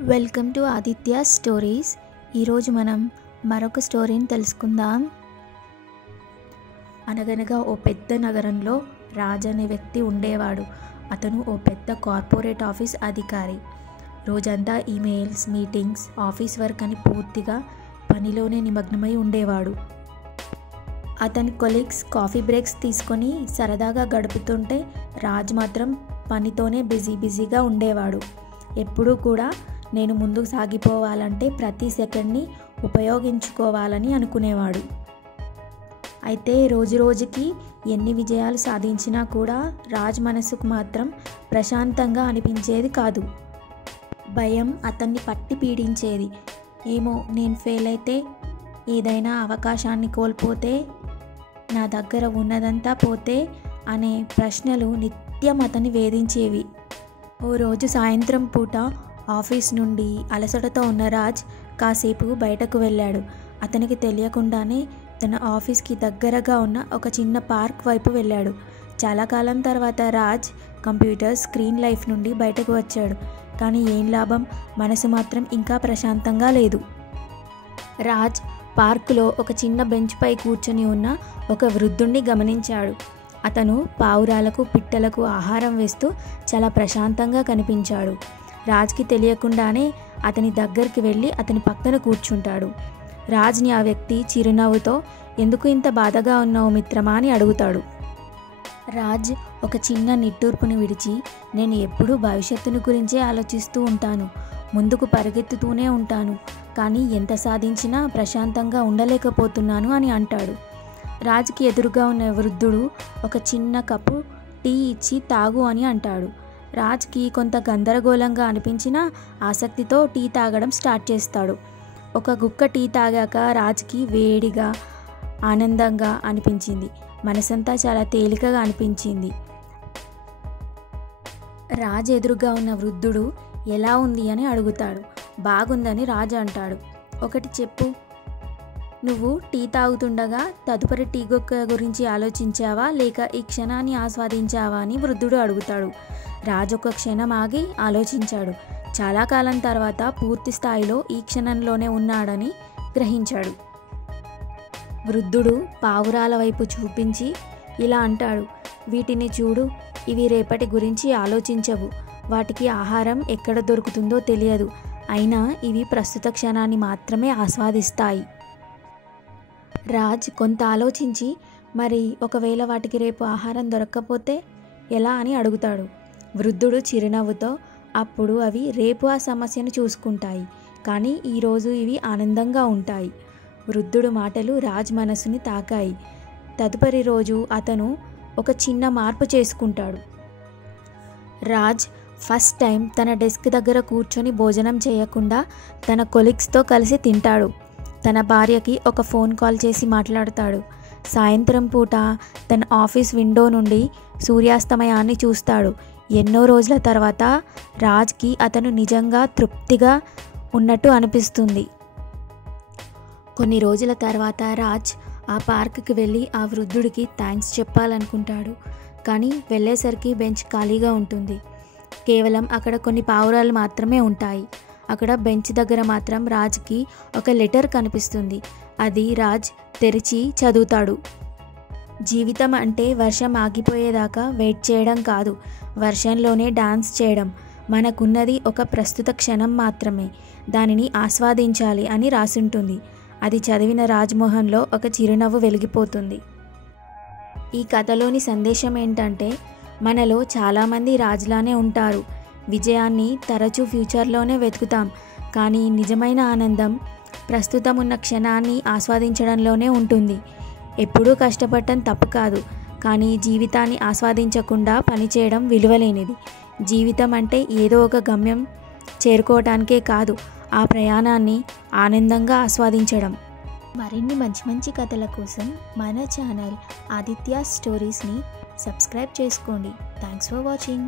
Welcome to Aditya stories. ఈరోజు మనం మరొక స్టోరీని తెలుసుకుందాం. అనగనగా ఓ పెద్ద నగరంలో రాజ్ అనే వ్యక్తి ఉండేవాడు. అతను ఓ పెద్ద కార్పొరేట్ ఆఫీస్ అధికారి. రోజంతా ఈమెయిల్స్, మీటింగ్స్, ఆఫీస్ వర్క్ అని పూర్తిగా పనిలోనే నిమగ్నమై ఉండేవాడు. అతని కొలీగ్స్ కాఫీ బ్రేక్స్ తీసుకొని సరదాగా గడుపుతుంటే రాజ్ మాత్రం పనితోనే బిజీగా ఉండేవాడు. ఎప్పుడూ కూడా నేను ముందుకు సాగిపోవాలంటే ప్రతి సెకండ్ని ఉపయోగించుకోవాలని అనుకునేవాడు. అయితే రోజుకి ఎన్ని విజయాలు సాధించినా కూడా రాజ్ మనసుకు మాత్రం ప్రశాంతంగా అనిపించేది కాదు. భయం అతన్ని పట్టి పీడించేది. ఏమో, నేను ఫెయిల్ అయితే, ఏదైనా అవకాశాన్ని కోల్పోతే, నా దగ్గర ఉన్నదంతా పోతే అనే ప్రశ్నలు నిత్యం అతన్ని వేధించేవి. ఓ రోజు సాయంత్రం పూట ఆఫీస్ నుండి అలసటతో ఉన్న రాజ్ కాసేపు బయటకు వెళ్ళాడు. అతనికి తెలియకుండానే తన ఆఫీస్కి దగ్గరగా ఉన్న ఒక చిన్న పార్క్ వైపు వెళ్ళాడు. చాలా కాలం తర్వాత రాజ్ కంప్యూటర్ స్క్రీన్ లైఫ్ నుండి బయటకు వచ్చాడు. కానీ ఏం లాభం, మనసు మాత్రం ఇంకా ప్రశాంతంగా లేదు. రాజ్ పార్కులో ఒక చిన్న బెంచ్పై కూర్చొని ఉన్న ఒక వృద్ధుణ్ణి గమనించాడు. అతను పావురాలకు, పిట్టలకు ఆహారం వేస్తూ చాలా ప్రశాంతంగా కనిపించాడు. రాజ్కి తెలియకుండానే అతని దగ్గరికి వెళ్ళి అతని పక్కన కూర్చుంటాడు. రాజ్ని ఆ వ్యక్తి చిరునవ్వుతో, ఎందుకు ఇంత బాధగా ఉన్నావు మిత్రమా అని అడుగుతాడు. రాజ్ ఒక చిన్న నిట్టూర్పును విడిచి, నేను ఎప్పుడూ భవిష్యత్తును గురించే ఆలోచిస్తూ ఉంటాను, ముందుకు పరిగెత్తుతూనే ఉంటాను, కానీ ఎంత సాధించినా ప్రశాంతంగా ఉండలేకపోతున్నాను అని అంటాడు. రాజ్కి ఎదురుగా ఉన్న వృద్ధుడు ఒక చిన్న కప్పు టీ ఇచ్చి తాగు అని అంటాడు. రాజ్కి కొంత గందరగోళంగా అనిపించినా ఆసక్తితో టీ తాగడం స్టార్ట్ చేస్తాడు. ఒక గుక్క టీ తాగాక రాజ్కి వేడిగా, ఆనందంగా అనిపించింది. మనసంతా చాలా తేలికగా అనిపించింది. రాజ్ ఎదురుగా ఉన్న వృద్ధుడు ఎలా ఉంది అని అడుగుతాడు. బాగుందని రాజ్ అంటాడు. ఒకటి చెప్పు, నువ్వు టీ తాగుతుండగా తదుపరి టీ గుక్క గురించి ఆలోచించావా, లేక ఈ క్షణాన్ని ఆస్వాదించావా అని వృద్ధుడు అడుగుతాడు. రాజ్ ఒక క్షణం ఆగి ఆలోచించాడు. చాలా కాలం తర్వాత పూర్తి స్థాయిలో ఈ క్షణంలోనే ఉన్నాడని గ్రహించాడు. వృద్ధుడు పావురాల వైపు చూపించి ఇలా అంటాడు, వీటిని చూడు, ఇవి రేపటి గురించి ఆలోచించవు, వాటికి ఆహారం ఎక్కడ దొరుకుతుందో తెలియదు, అయినా ఇవి ప్రస్తుత క్షణాన్ని మాత్రమే ఆస్వాదిస్తాయి. రాజ్ కొంత ఆలోచించి, మరి ఒకవేళ వాటికి రేపు ఆహారం దొరక్కపోతే ఎలా అని అడుగుతాడు. వృద్ధుడు చిరునవ్వుతో, అప్పుడు అవి రేపు ఆ సమస్యను చూసుకుంటాయి, కానీ ఈరోజు ఇవి ఆనందంగా ఉంటాయి. వృద్ధుడు మాటలు రాజ్ మనసుని తాకాయి. తదుపరి రోజు అతను ఒక చిన్న మార్పు చేసుకుంటాడు. రాజ్ ఫస్ట్ టైం తన డెస్క్ దగ్గర కూర్చొని భోజనం చేయకుండా తన కొలీగ్స్తో కలిసి తింటాడు. తన భార్యకి ఒక ఫోన్ కాల్ చేసి మాట్లాడతాడు. సాయంత్రం పూట తన ఆఫీస్ విండో నుండి సూర్యాస్తమయాన్ని చూస్తాడు. ఎన్నో రోజుల తర్వాత రాజ్కి అతను నిజంగా తృప్తిగా ఉన్నట్టు అనిపిస్తుంది. కొన్ని రోజుల తర్వాత రాజ్ ఆ పార్క్కి వెళ్ళి ఆ వృద్ధుడికి థ్యాంక్స్ చెప్పాలనుకుంటాడు. కానీ వెళ్ళేసరికి బెంచ్ ఖాళీగా ఉంటుంది. కేవలం అక్కడ కొన్ని పావురాలు మాత్రమే ఉంటాయి. అక్కడ బెంచ్ దగ్గర మాత్రం రాజ్కి ఒక లెటర్ కనిపిస్తుంది. అది రాజ్ తెరిచి చదువుతాడు. జీవితం అంటే వర్షం ఆగిపోయేదాకా వెయిట్ చేయడం కాదు, వర్షంలోనే డాన్స్ చేయడం. మనకున్నది ఒక ప్రస్తుత క్షణం మాత్రమే, దానిని ఆస్వాదించాలి అని రాసుంటుంది. అది చదివిన రాజ్మోహన్లో ఒక చిరునవ్వు వెలిగిపోతుంది. ఈ కథలోని సందేశం ఏంటంటే, మనలో చాలామంది రాజ్లానే ఉంటారు. విజయాన్ని తరచూ ఫ్యూచర్లోనే వెతుకుతాం, కానీ నిజమైన ఆనందం ప్రస్తుతం ఉన్న క్షణాన్ని ఆస్వాదించడంలోనే ఉంటుంది. ఎప్పుడూ కష్టపడటం తప్పు కాదు, కానీ జీవితాన్ని ఆస్వాదించకుండా పనిచేయడం విలువలేనిది. జీవితం అంటే ఏదో ఒక గమ్యం చేరుకోవటానికే కాదు, ఆ ప్రయాణాన్ని ఆనందంగా ఆస్వాదించడం. మరిన్ని మంచి కథల కోసం మన ఛానల్ ఆదిత్య స్టోరీస్ని సబ్స్క్రైబ్ చేసుకోండి. Thanks for watching.